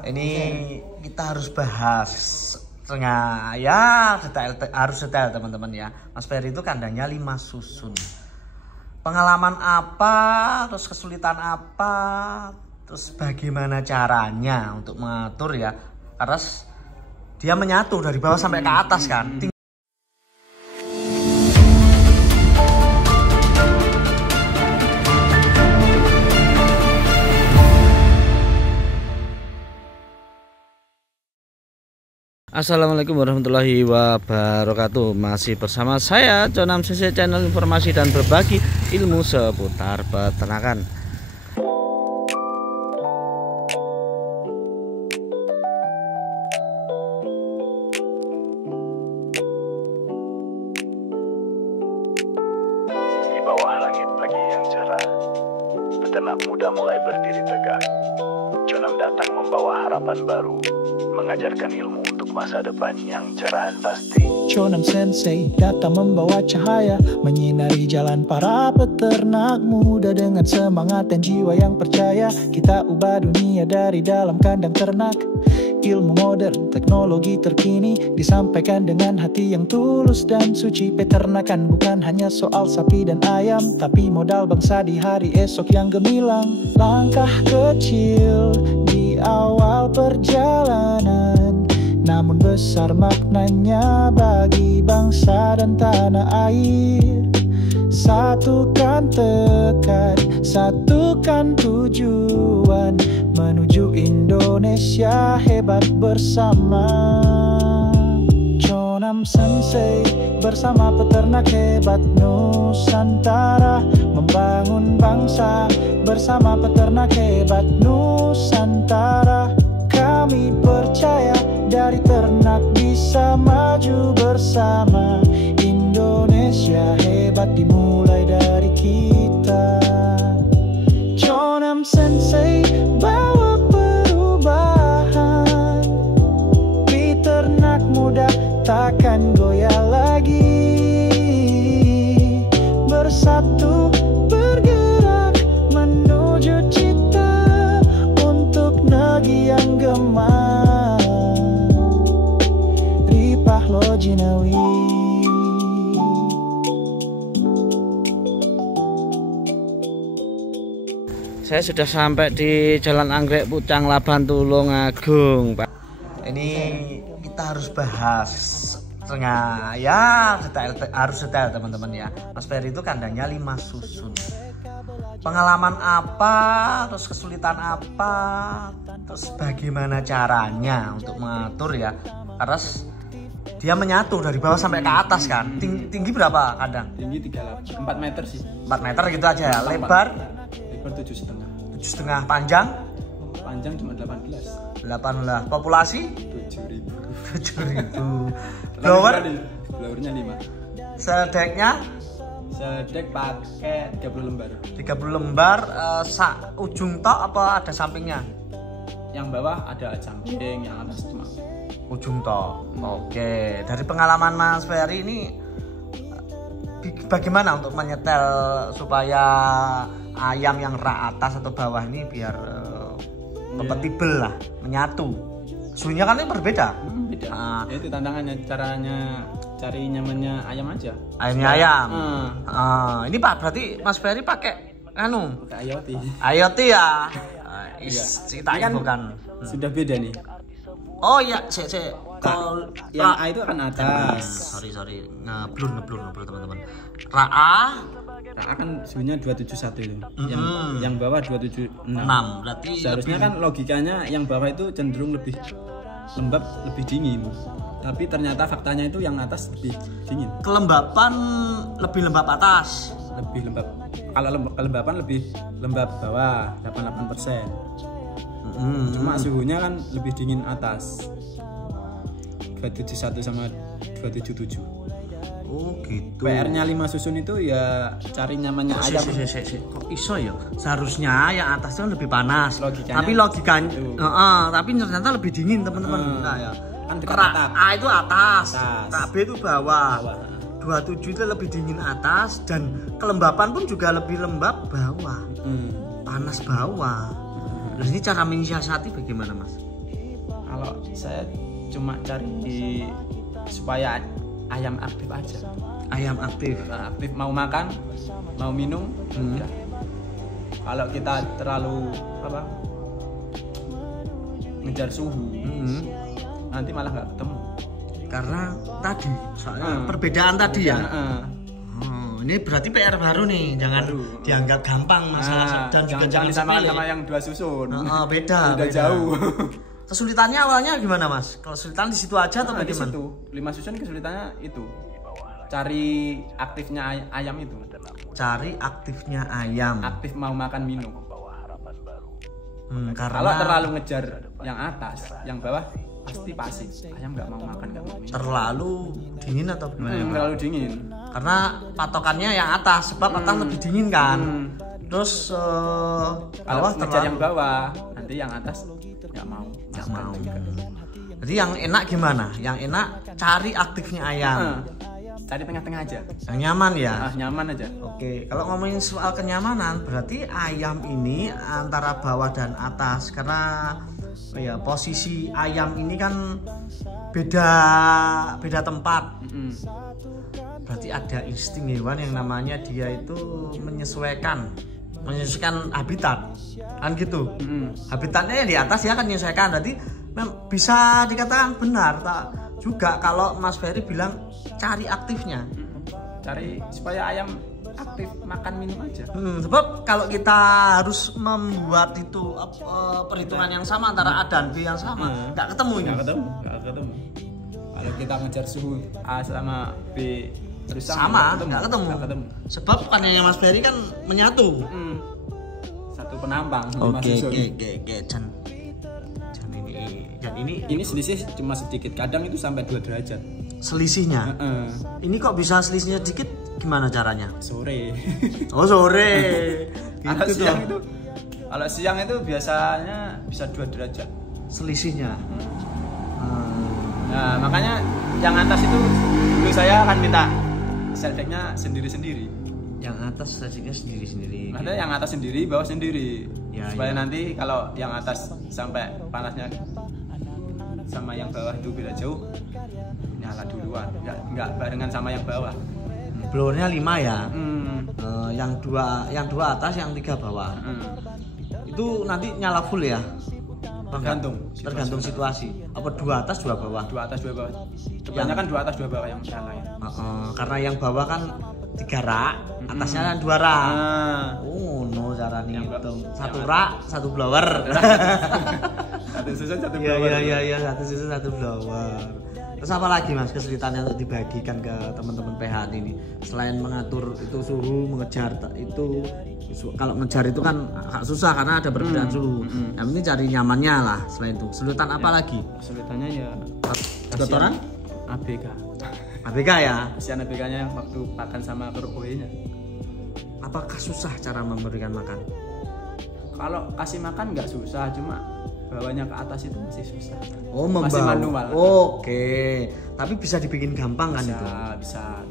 Ini kita harus bahas tengah ya harus detail teman-teman ya. Mas Ferry itu kandangnya 5 susun. Pengalaman apa, terus kesulitan apa, terus bagaimana caranya untuk mengatur ya. Karena dia menyatu dari bawah sampai ke atas kan. Assalamualaikum warahmatullahi wabarakatuh. Masih bersama saya Conam CC, channel informasi dan berbagi ilmu seputar peternakan. Di bawah langit pagi yang cerah, peternak muda mulai berdiri tegak. Conam datang membawa harapan baru, mengajarkan ilmu untuk masa depan yang cerah dan pasti. Conam Sensei datang membawa cahaya, menyinari jalan para peternak muda dengan semangat dan jiwa yang percaya. Kita ubah dunia dari dalam kandang ternak. Ilmu modern, teknologi terkini disampaikan dengan hati yang tulus dan suci. Peternakan bukan hanya soal sapi dan ayam, tapi modal bangsa di hari esok yang gemilang. Langkah kecil di awal perjalanan, namun besar maknanya bagi bangsa dan tanah air. Satukan tekad, satukan tujuan, menuju Indonesia hebat bersama. Conam Sensei bersama peternak hebat Nusantara, membangun bangsa bersama peternak hebat Nusantara. Kami percaya dari ternak bisa maju bersama. Indonesia hebat dimulai dari kita. Conam Sensei bawa perubahan, peternak muda takkan goyah lagi. Bersatu bergerak menuju cita untuk negeri yang gemar. Ripah Lojinawi. Saya sudah sampai di Jalan Anggrek Pucang Laban Tulungagung, Pak. Ini kita harus bahas tengah ya harus detail teman-teman ya. Mas Ferry itu kandangnya 5 susun. Pengalaman apa, terus kesulitan apa, terus bagaimana caranya untuk mengatur ya. Karena dia menyatu dari bawah sampai ke atas kan. Tinggi berapa kandang? Tinggi 4 meter sih. 4 meter gitu aja ya. Lebar 7,5. 7,5. Panjang Cuma 18. Populasi 7.000. Blowernya 5. Sedeknya Sedek pakai 30 lembar. 30 lembar. Ujung tok apa ada sampingnya? Yang bawah ada samping, yang atas cuma Ujung tok. Oke, dari pengalaman Mas Ferry ini bagaimana untuk menyetel supaya ayam yang rak atas atau bawah ini biar kompatibel lah, menyatu. Suhunya kan ini berbeda. Beda. Itu tantangannya, caranya cari nyamannya ayam aja. Ayamnya ayam. Ini Pak, berarti Mas Ferry pakai IoT. IoT ya. Iya. Ceritanya kan bukan. Sudah beda nih. Oh iya, kalau yang A itu akan atas. Sorry, ngeblur teman-teman. Ra Kan suhunya 271 itu. Yang bawah 276. 6 berarti seharusnya lebih... kan logikanya yang bawah itu cenderung lebih lembab, lebih dingin. Tapi ternyata faktanya itu yang atas lebih dingin. Kelembapan lebih lembab atas. Lebih lembab. Kalau kelembapan lebih lembab bawah 88%. Cuma suhunya kan lebih dingin atas. 271 sama 277. Oh gitu. PR-nya 5 susun itu ya cari nyamannya ayam. Kok iso ya? Seharusnya yang atas itu lebih panas. Logikanya tapi logikanya tapi ternyata lebih dingin teman-teman. Nah ya. Kan dekat atap. A itu atas. Rak B itu bawah. 27 itu lebih dingin atas dan kelembapan pun juga lebih lembab bawah. Panas bawah. Terus ini cara menyiasati bagaimana Mas? Kalau saya cuma cari supaya ayam aktif aja. Ayam aktif. Aktif mau makan, mau minum. Ya. Kalau kita terlalu ngejar suhu, nanti malah nggak ketemu. Karena tadi soalnya perbedaan tadi ya. Ini berarti PR baru nih, jangan dianggap gampang masalah dan juga jangan disamakan sama yang 2 susun. Beda jauh. Kesulitannya awalnya gimana Mas? Kesulitan di situ aja atau bagaimana? Di situ 5 susun kesulitannya itu cari aktifnya ayam itu. Cari aktifnya ayam. Aktif mau makan minum. Karena kalau terlalu ngejar yang atas, yang bawah pasti pasif. Ayam nggak mau makan, nggak mau minum. Terlalu dingin atau gimana? Terlalu dingin. Karena patokannya yang atas, sebab atas lebih dingin kan. Terus kalau ngejar yang bawah, nanti yang atas nggak mau. Jadi yang enak gimana? Yang enak cari aktifnya ayam. Cari tengah-tengah aja. Yang nyaman ya. Nyaman aja. Oke, kalau ngomongin soal kenyamanan, berarti ayam ini antara bawah dan atas, karena ya posisi ayam ini kan beda tempat. Berarti ada insting hewan yang namanya dia itu menyesuaikan habitat, kan gitu. Habitatnya yang di atas ya kan menyesuaikan. Berarti bisa dikatakan benar tak juga kalau Mas Ferry bilang cari aktifnya, cari supaya ayam aktif makan minum aja. Sebab kalau kita harus membuat itu perhitungan yang sama antara A dan B yang sama, nggak ketemu ini. Nggak ketemu. Kalau kita ngejar suhu A sama B terus sama, nggak ketemu. Sebab panennya Mas Ferry kan menyatu. Satu penambang. Oke. Ini selisih cuma sedikit. Kadang itu sampai 2 derajat. Selisihnya. Ini kok bisa selisihnya sedikit? Gimana caranya? Sore. Oh sore. Gitu kalau siang itu biasanya bisa 2 derajat selisihnya. Nah makanya yang atas itu dulu saya akan minta seldeknya sendiri-sendiri. Yang atas seldeknya sendiri-sendiri. Maksudnya yang atas sendiri, bawah sendiri. Supaya nanti kalau yang atas sampai panasnya sama yang bawah itu beda jauh, nyala duluan, nggak barengan sama yang bawah. Blowernya 5 ya. Yang dua atas, yang 3 bawah. Itu nanti nyala full ya? Tergantung situasi. Apa 2 atas 2 bawah? 2 atas 2 bawah. Kebanyakan 2 atas 2 bawah yang nyala ya. Karena yang bawah kan 3 rak, atasnya kan 2 rak. No cara ngitung. 1 rak, 1 blower. Satu susun 1 blower. Iya, 1 susun 1 blower. Terus apa lagi Mas kesulitannya untuk dibagikan ke teman-teman PH ini? Selain mengatur itu suhu, mengejar itu, kalau mengejar itu kan agak susah karena ada perbedaan suhu. Yang penting cari nyamannya lah. Selain itu, kesulitan apa lagi? Kesulitannya ya kotoran? ABK ya? Kasihan ABK-nya waktu pakan sama keruboinya. Apakah susah cara memberikan makan? Kalau kasih makan nggak susah, cuma bawanya ke atas itu masih susah. Masih manual. Oke. Tapi bisa dibikin gampang kan itu? Bisa.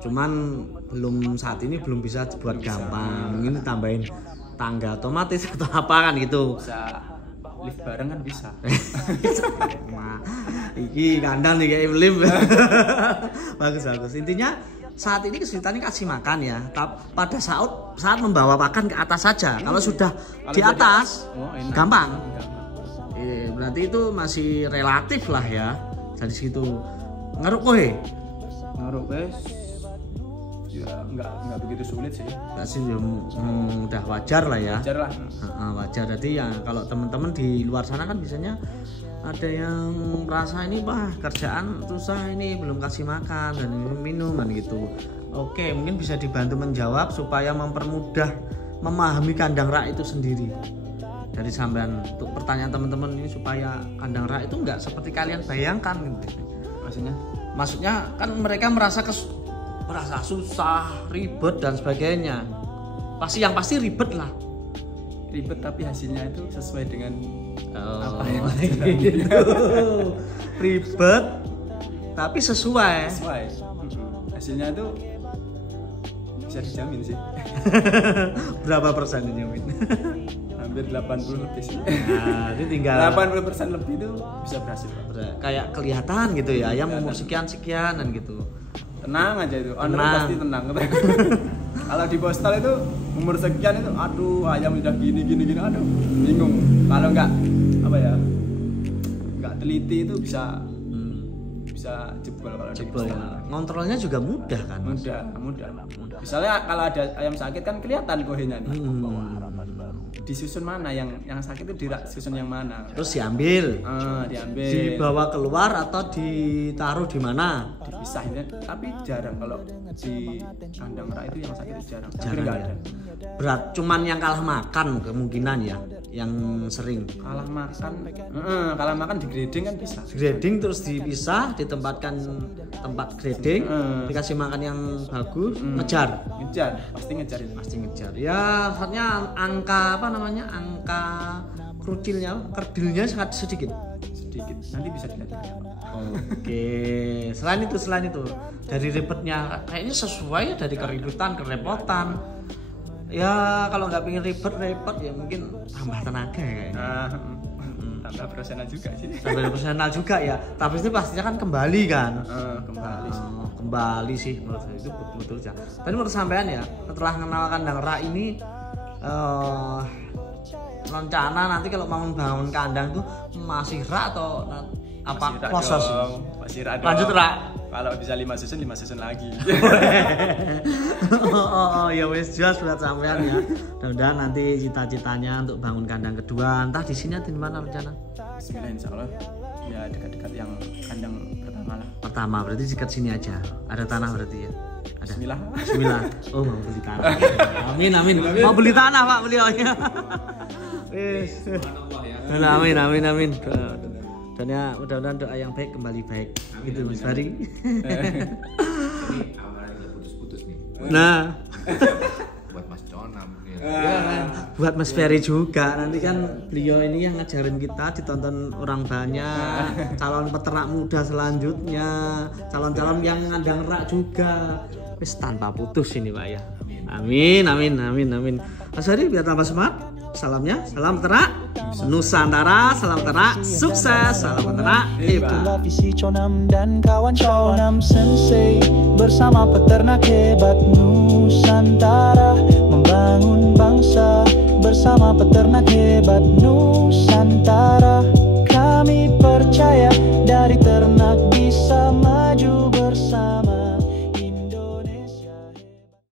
Cuman saat ini belum bisa dibuat gampang. Mungkin tambahin tangga otomatis atau apa kan gitu. Bisa lift bareng kan bisa. Iki kandang nih kayak lift. Bagus. Intinya saat ini kesulitannya kasih makan ya. Pada saat membawa pakan ke atas saja. Kalau sudah di atas gampang. Berarti itu masih relatif lah ya. Dari situ ngeruk kohe. Ya nggak begitu sulit sih. Nggak sih, udah wajar lah ya. Wajar. Jadi ya kalau teman-teman di luar sana kan biasanya ada yang merasa ini kerjaan susah, ini belum kasih makan dan minuman gitu. Oke, mungkin bisa dibantu menjawab supaya mempermudah memahami kandang rak itu sendiri. Dari sampean untuk pertanyaan teman-teman ini supaya kandang rak itu nggak seperti kalian bayangkan gitu. Maksudnya kan mereka merasa susah, ribet dan sebagainya. Pasti ribet lah. Ribet tapi hasilnya itu sesuai dengan apa yang gitu. Ribet tapi sesuai. Hasilnya itu bisa dijamin sih. Berapa persen dijamin? hampir 80 lebih sih. Nah, ini tinggal 80% lebih itu bisa berhasil. kayak kelihatan gitu ya, ayam umur sekian-sekian dan gitu. Tenang aja itu, owner Tenang. pasti tenang. Kalau di postal itu umur sekian itu, aduh ayam udah gini, aduh bingung. Kalau nggak apa ya, nggak teliti itu bisa jebol kalau di Jebol postal. ya. Ngontrolnya juga mudah kan? Mas? Mudah. Misalnya kalau ada ayam sakit kan kelihatan kohenya nih. Disusun mana yang sakit itu disusun yang mana? Terus diambil, Diambil. dibawa keluar atau ditaruh di mana? Dipisah ya. Tapi jarang kalau di kandang rak itu yang sakit itu jarang. Hampir Jarang nggak ya. ada. Berat, cuman yang kalah makan kemungkinan ya, yang sering. Kalah makan di grading kan bisa. Grading terus dipisah, ditempatkan tempat grading, dikasih makan yang bagus, ngejar Pasti ngejar itu. pasti ngejar ya. Artinya angka kerdilnya sangat sedikit. Nanti bisa dilihat. Oke, selain itu dari ribetnya kayaknya sesuai ya, dari kerepotan ya. Kalau nggak pengen ribet ya mungkin tambah tenaga ya kayaknya. Tambah profesional juga sih. Tambah profesional juga ya, tapi itu pastinya kan kembali kan. Kembali sih. Kembali sih menurut saya itu betul ya. Tapi menurut sampean ya, setelah mengenal kandang rak ini, rencana nanti kalau mau membangun kandang tuh masih rak atau apa proses? Masih rak dong. Lanjut rak. Kalau bisa 5 susun lagi. Ya wes jelas buat sampean ya. Mudah-mudahan nanti cita-citanya untuk bangun kandang kedua, entah di sini atau di mana rencana? Bismillah, insyaallah ya dekat-dekat yang kandang pertama lah. Pertama berarti dekat sini aja. Ada tanah berarti ya? Ada. Bismillah. Oh, mau beli tanah. Amin. Mau beli tanah Pak beliaunya. Wis. Amin. Dan ya mudah-mudahan doa yang baik kembali baik. Gitu Mas Bari. Ini amalannya putus-putus nih. Nah, Buat Mas Conam ya. ya kan buat Mas Ferry juga. Nanti kan beliau ini yang ngajarin kita, ditonton orang banyak, calon peternak muda selanjutnya, calon-calon yang ngandang rak juga. Wis tanpa putus ini Pak ya. Amin. Mas Ferry biar tambah semangat. Salamnya, salam peternak Nusantara, salam peternak sukses, salam peternak hebat. Itulah visi Conam dan kawan Conam Sensei bersama peternak hebat Nusantara, membangun bangsa bersama peternak hebat Nusantara.